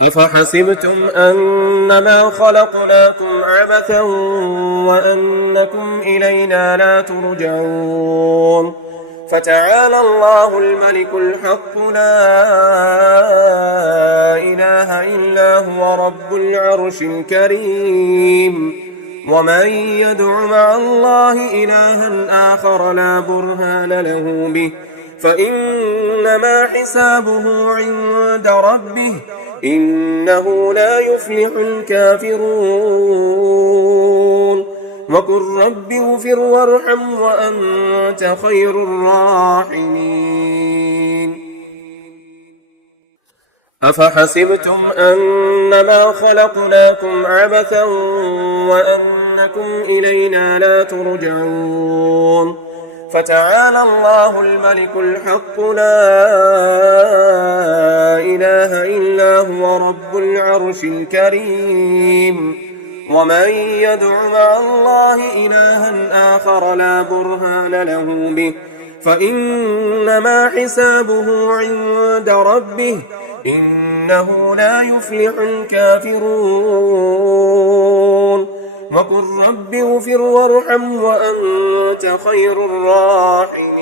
أفحسبتم أنما خلقناكم عبثا وأنكم إلينا لا ترجعون فتعالى الله الملك الحق لا إله إلا هو رب العرش الكريم ومن يدع مع الله إلها آخر لا برهان له به فإنما حسابه عند ربه إنه لا يفلح الكافرون وقل رب اغفر وارحم وأنت خير الراحمين أفحسبتم أنما خلقناكم عبثا وأنكم إلينا لا ترجعون فتعالى الله الملك الحق لا إله إلا هو رب العرش الكريم ومن يدع مع الله إلها آخر لا برهان له به فإنما حسابه عند ربه إنه لا يفلح الكافرون وقل رب اغفر وارحم وأنت خير الراحمين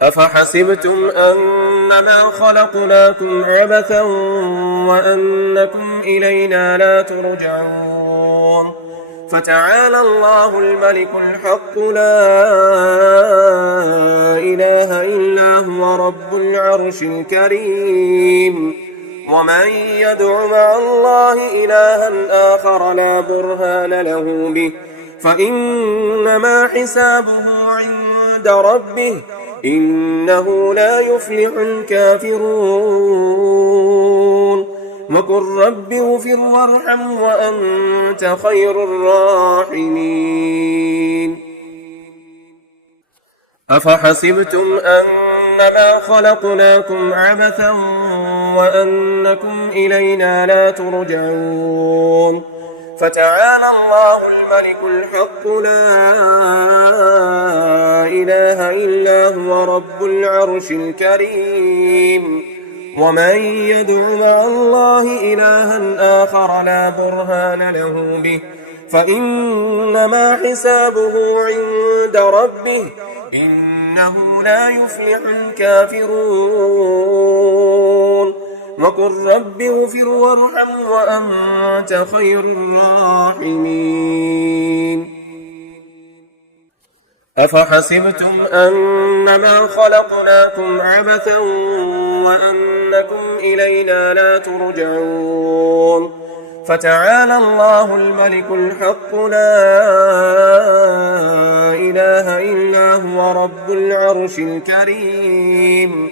أفحسبتم أنما خلقناكم عبثا وأنكم إلينا لا ترجعون فتعالى الله الملك الحق لا إله إلا هو رب العرش الكريم ومن يدع مع الله إلها آخر لا برهان له به فإنما حسابه عند ربه إنه لا يفلح الكافرون وقل رب اغفر وارحم وأنت خير الراحمين أفحسبتم أنما خلقناكم عبثا وأنكم إلينا لا ترجعون فتعالى الله الملك الحق لا إله إلا هو رب العرش الكريم ومن يدع مع الله إلها آخر لا برهان له به فإنما حسابه عند ربه إنه لا يفلح الكافرون وقل رب اغفر وارحم وأنت خير الراحمين أفحسبتم أنما خلقناكم عبثا وأنكم إلينا لا ترجعون فتعالى الله الملك الحق لا إله إلا هو رب العرش الكريم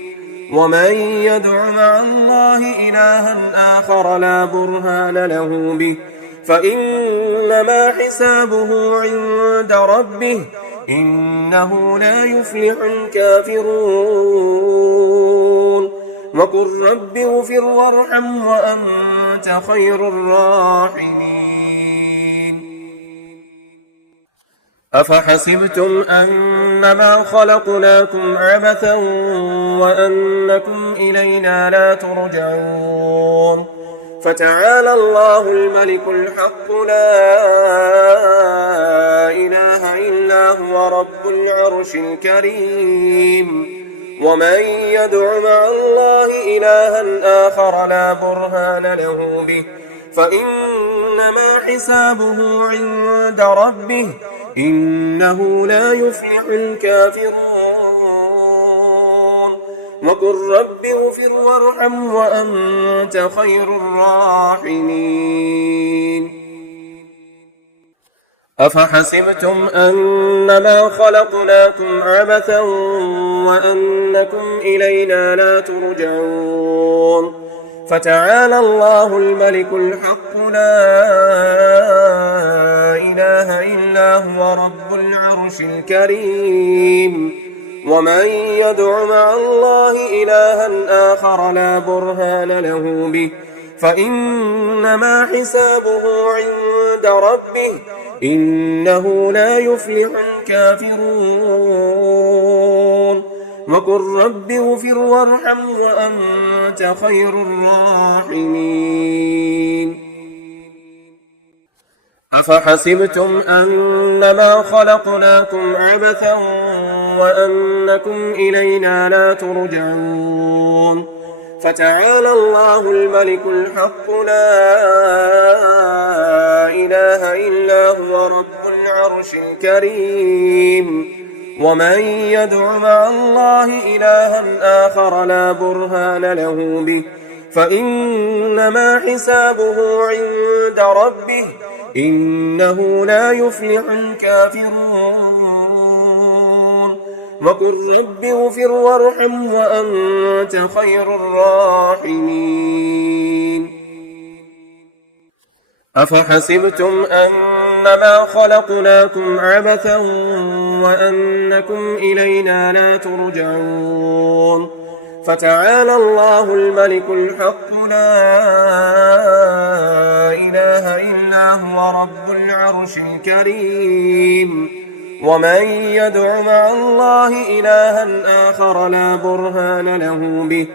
ومن يدع مع الله إلها آخر لا برهان له به فإنما حسابه عند ربه إنه لا يفلح الكافرون وقل رب اغفر وارحم وأنت خير الراحمين أفحسبتم أنما خلقناكم عبثا وأنكم إلينا لا ترجعون فتعالى الله الملك الحق لا إله إلا هو رب العرش الكريم ومن يدع مع الله إلها آخر لا برهان له به فإنما حسابه عند ربه إنه لا يفلح الكافرون وقل رب اغفر وارحم وأنت خير الراحمين أفحسبتم أنما خلقناكم عبثا وأنكم إلينا لا ترجعون فتعالى الله الملك الحق لا إله إلا هو رب العرش الكريم ومن يدع مع الله إلها آخر لا برهان له به فإنما حسابه عند ربه إنه لا يفلح الكافرون وقل رب اغفر وارحم وأنت خير الراحمين. أفحسبتم أنما خلقناكم عبثا وأنكم إلينا لا ترجعون فتعالى الله الملك الحق لا إله إلا هو رب العرش الكريم. ومن يدع مع الله إلها آخر لا برهان له به فإنما حسابه عند ربه إنه لا يفلح الكافرون. وقل رب اغفر وارحم وأنت خير الراحمين. أفحسبتم أنما خلقناكم عبثا وأنكم إلينا لا ترجعون فتعالى الله الملك الحق لا إله إلا هو رب العرش الكريم. ومن يدع مع الله إلها آخر لا برهان له به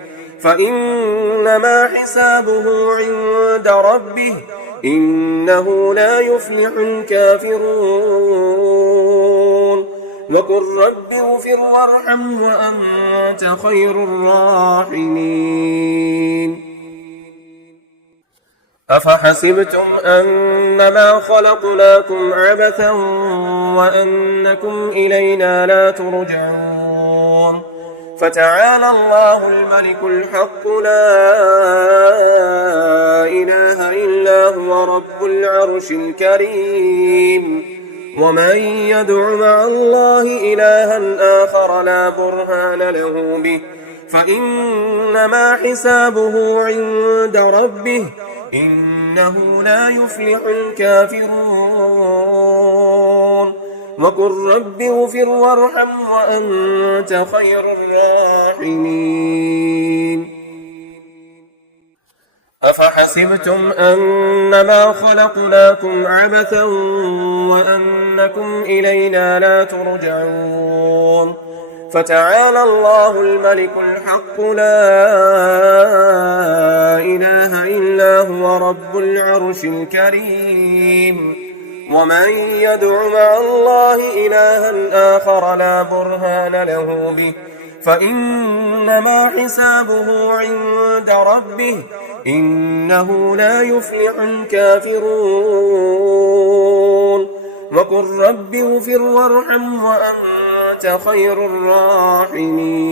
فإنما حسابه عند ربه إنه لا يفلح الكافرون. وقل رب اغفر وارحم وأنت خير الراحمين. أفحسبتم أنما خلقناكم عبثا وأنكم إلينا لا ترجعون فتعالى الله الملك الحق لا إله إلا هو رب العرش الكريم. ومن يدع مع الله إلها آخر لا برهان له به فإنما حسابه عند ربه إنه لا يفلح الكافرون. وقل رب اغفر وارحم وأنت خير الراحمين. أفحسبتم أنما خلقناكم عبثا وأنكم إلينا لا ترجعون فتعالى الله الملك الحق لا إله إلا هو رب العرش الكريم. ومن يدع مع الله إلها آخر لا برهان له به فإنما حسابه عند ربه إنه لا يفلح الكافرون. وقل رب اغفر وارحم وأنت خير الراحمين.